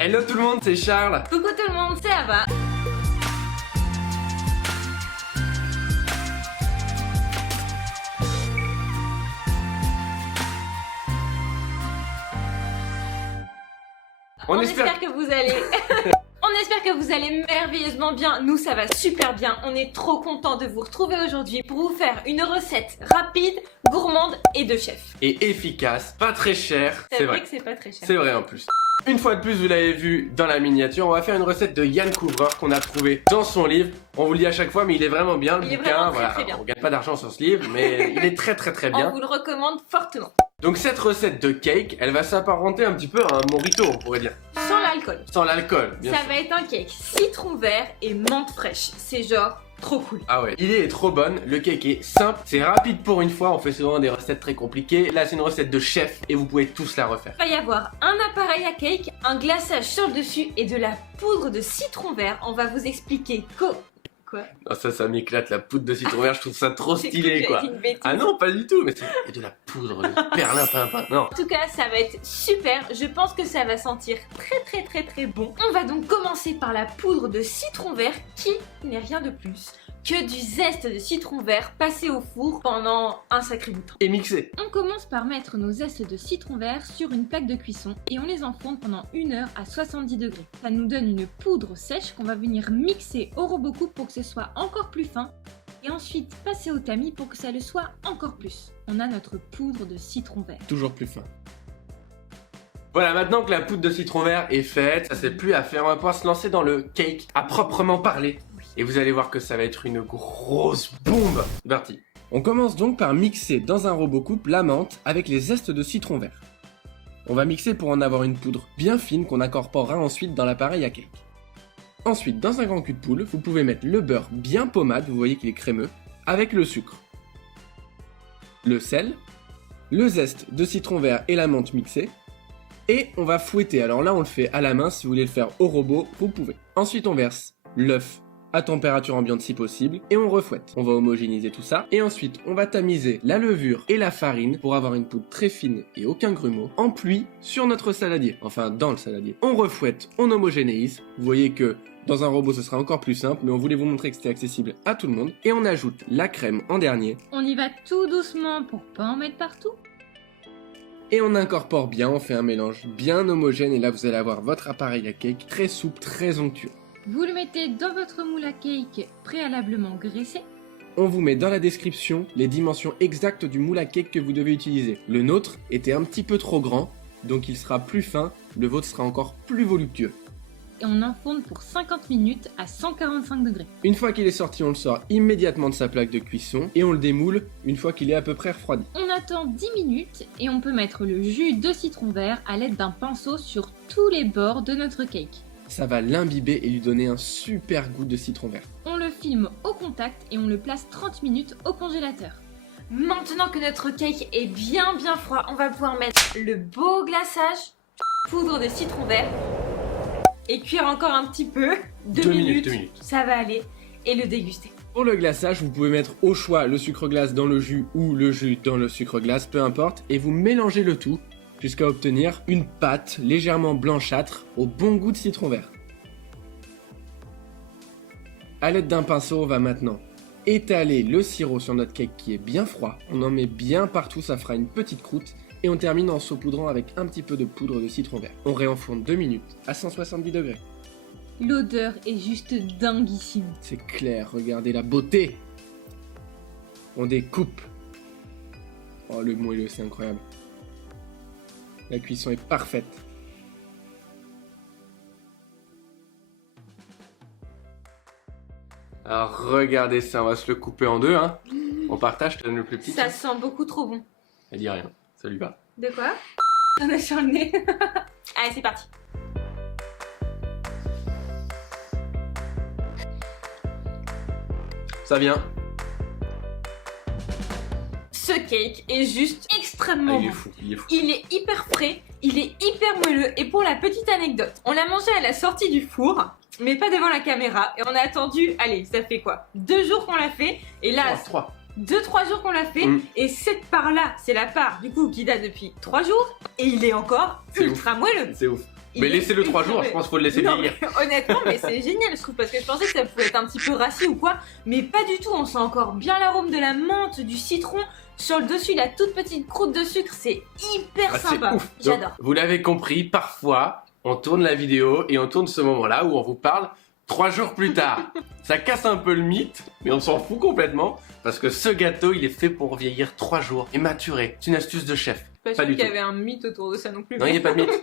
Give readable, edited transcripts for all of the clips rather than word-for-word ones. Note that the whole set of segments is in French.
Hello tout le monde, c'est Charles. Coucou tout le monde, c'est Ava. On espère que vous allez... On espère que vous allez merveilleusement bien. Nous, ça va super bien. On est trop contents de vous retrouver aujourd'hui pour vous faire une recette rapide, gourmande et de chef. Et efficace, pas très cher. C'est vrai que c'est pas très cher. C'est vrai en plus. Une fois de plus, vous l'avez vu dans la miniature, on va faire une recette de Yann Couvreur qu'on a trouvé dans son livre. On vous le dit à chaque fois, mais il est vraiment bien le bouquin. Très bien. On gagne pas d'argent sur ce livre, mais il est très bien. On vous le recommande fortement. Donc cette recette de cake, elle va s'apparenter un petit peu à un mojito, on pourrait dire. Sans l'alcool. Sans l'alcool, bien sûr. Ça va être un cake citron vert et menthe fraîche. C'est genre trop cool. Ah ouais, l'idée est trop bonne, le cake est simple, c'est rapide pour une fois, on fait souvent des recettes très compliquées. Là c'est une recette de chef et vous pouvez tous la refaire. Il va y avoir un appareil à cake, un glaçage sur le dessus et de la poudre de citron vert. On va vous expliquer Quoi Oh, ça m'éclate, la poudre de citron vert, je trouve ça trop stylé quoi. Une bêtise. Ah non, pas du tout, mais c'est de la poudre de perlimpinpin, non. En tout cas, ça va être super. Je pense que ça va sentir très bon. On va donc commencer par la poudre de citron vert qui n'est rien de plus que du zeste de citron vert passé au four pendant un sacré bout de temps. Et mixé. On commence par mettre nos zestes de citron vert sur une plaque de cuisson et on les enfourne pendant 1 heure à 70 degrés. Ça nous donne une poudre sèche qu'on va venir mixer au robot coupe pour que ce soit encore plus fin et ensuite passer au tamis pour que ça le soit encore plus. On a notre poudre de citron vert. Toujours plus fin. Voilà, maintenant que la poudre de citron vert est faite, ça c'est plus à faire, on va pouvoir se lancer dans le cake à proprement parler. Et vous allez voir que ça va être une grosse bombe. Parti. On commence donc par mixer dans un robot coupe la menthe avec les zestes de citron vert. On va mixer pour en avoir une poudre bien fine qu'on incorporera ensuite dans l'appareil à cake. Ensuite, dans un grand cul de poule, vous pouvez mettre le beurre bien pommade, vous voyez qu'il est crémeux, avec le sucre, le sel, le zeste de citron vert et la menthe mixée, et on va fouetter. Alors là, on le fait à la main, si vous voulez le faire au robot, vous pouvez. Ensuite, on verse l'œuf à température ambiante si possible, et on refouette. On va homogénéiser tout ça, et ensuite on va tamiser la levure et la farine pour avoir une poudre très fine et aucun grumeau, en pluie sur notre saladier, enfin dans le saladier. On refouette, on homogénéise, vous voyez que dans un robot ce sera encore plus simple, mais on voulait vous montrer que c'était accessible à tout le monde, et on ajoute la crème en dernier. On y va tout doucement pour pas en mettre partout. Et on incorpore bien, on fait un mélange bien homogène, et là vous allez avoir votre appareil à cake très souple, très onctueux. Vous le mettez dans votre moule à cake préalablement graissé. On vous met dans la description les dimensions exactes du moule à cake que vous devez utiliser. Le nôtre était un petit peu trop grand, donc il sera plus fin, le vôtre sera encore plus voluptueux. Et on enfourne pour 50 minutes à 145 degrés. Une fois qu'il est sorti, on le sort immédiatement de sa plaque de cuisson et on le démoule une fois qu'il est à peu près refroidi. On attend 10 minutes et on peut mettre le jus de citron vert à l'aide d'un pinceau sur tous les bords de notre cake. Ça va l'imbiber et lui donner un super goût de citron vert. On le filme au contact et on le place 30 minutes au congélateur. Maintenant que notre cake est bien froid, on va pouvoir mettre le beau glaçage, poudre de citron vert et cuire encore un petit peu. 2 minutes. Ça va aller, et le déguster. Pour le glaçage, vous pouvez mettre au choix le sucre glace dans le jus ou le jus dans le sucre glace, peu importe, et vous mélangez le tout jusqu'à obtenir une pâte légèrement blanchâtre au bon goût de citron vert. A l'aide d'un pinceau, on va maintenant étaler le sirop sur notre cake qui est bien froid. On en met bien partout, ça fera une petite croûte. Et on termine en saupoudrant avec un petit peu de poudre de citron vert. On réenfourne 2 minutes à 170 degrés. L'odeur est juste dinguissime. C'est clair, regardez la beauté. On découpe. Oh, le moelleux, c'est incroyable. La cuisson est parfaite. Alors regardez ça, on va se le couper en deux, hein. On partage, je te donne le plus petit. Ça sent beaucoup trop bon. Elle dit rien, ça lui va. De quoi? On a sur le nez. Allez, c'est parti. Ça vient. Ce cake est juste extrêmement Il est bon. fou, il est fou. Il est hyper frais, il est hyper moelleux. Et pour la petite anecdote, on l'a mangé à la sortie du four, mais pas devant la caméra. Et on a attendu, allez, ça fait quoi? 2 jours qu'on l'a fait. Et là, 2-3 jours qu'on l'a fait. Et cette part là, c'est la part du coup qui date depuis 3 jours. Et il est encore ultra moelleux. C'est ouf. Mais Il est laissez-le 3 ultra jours, je bon. pense qu'il faut le laisser Non, vieillir. mais honnêtement, mais c'est génial, je trouve, parce que je pensais que ça pouvait être un petit peu rassis ou quoi, mais pas du tout. On sent encore bien l'arôme de la menthe, du citron. Sur le dessus, la toute petite croûte de sucre, c'est hyper Ah, c'est sympa. ouf. Donc, J'adore. vous l'avez compris, parfois, on tourne la vidéo et on tourne ce moment-là où on vous parle 3 jours plus tard. Ça casse un peu le mythe, mais on s'en fout complètement parce que ce gâteau, il est fait pour vieillir 3 jours et maturer. C'est une astuce de chef. Pas Pas sûr du qu'il y tout. avait un mythe autour de ça non plus. Non, il n'y a pas de mythe.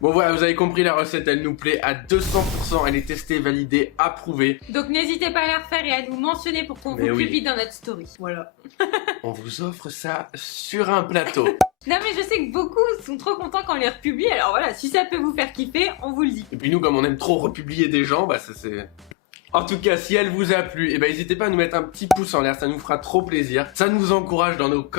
Bon voilà, vous avez compris, la recette, elle nous plaît à 200%. Elle est testée, validée, approuvée. Donc n'hésitez pas à la refaire et à nous mentionner pour qu'on Mais vous oui. publie dans notre story. Voilà. On vous offre ça sur un plateau. Non mais je sais que beaucoup sont trop contents quand on les republie, alors voilà, si ça peut vous faire kiffer, on vous le dit. Et puis nous, comme on aime trop republier des gens, bah ça c'est... En tout cas, si elle vous a plu, eh ben n'hésitez pas à nous mettre un petit pouce en l'air, ça nous fera trop plaisir. Ça nous encourage dans nos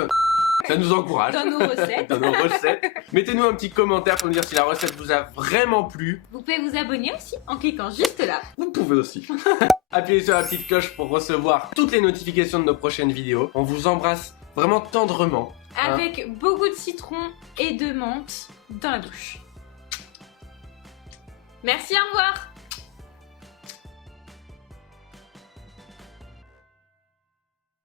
ça nous encourage Dans nos recettes. dans nos recettes. Mettez-nous un petit commentaire pour nous dire si la recette vous a vraiment plu. Vous pouvez vous abonner aussi en cliquant juste là. Vous pouvez aussi. Appuyez sur la petite cloche pour recevoir toutes les notifications de nos prochaines vidéos. On vous embrasse vraiment tendrement. Avec beaucoup de citron et de menthe dans la bouche. Merci, au revoir.